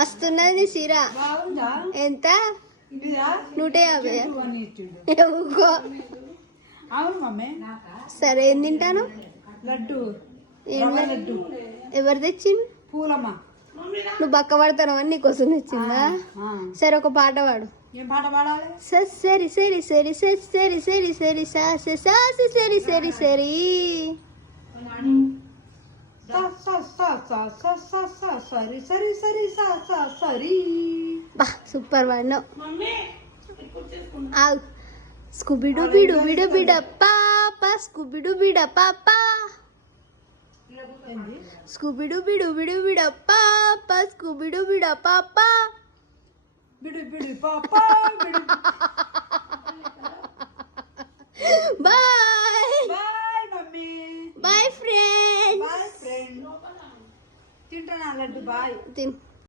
మస్తున్నది చీర. ఎంత? 150. సరే ఏం తింటాను? లడ్డు. ఎవరు తెచ్చింది? పూలమ్మ. నువ్వు బక్క పడతాను అని నీకోసం తెచ్చిందా? సరే ఒక పాట పాడు. ఏం పాట పాడాలి? సరి సరి సరి సరి సరి సరి సరి సాసి సాసి సరి సరి సరి సరి సరి సరి సరి. బా సూపర్ వాడినావు. స్కూబిడు బిడు బిడు బిడ పాప స్కూబిడు బిడ పాప స్కూబిడు బిడు బిడు బిడ పాప స్కూబిడు బిడ పాప బిడు బిడు పాప బిడు. Bye bye mummy. Bye friend. Bye friend. తింటానా లడ్డు? బాయ్. తిన్.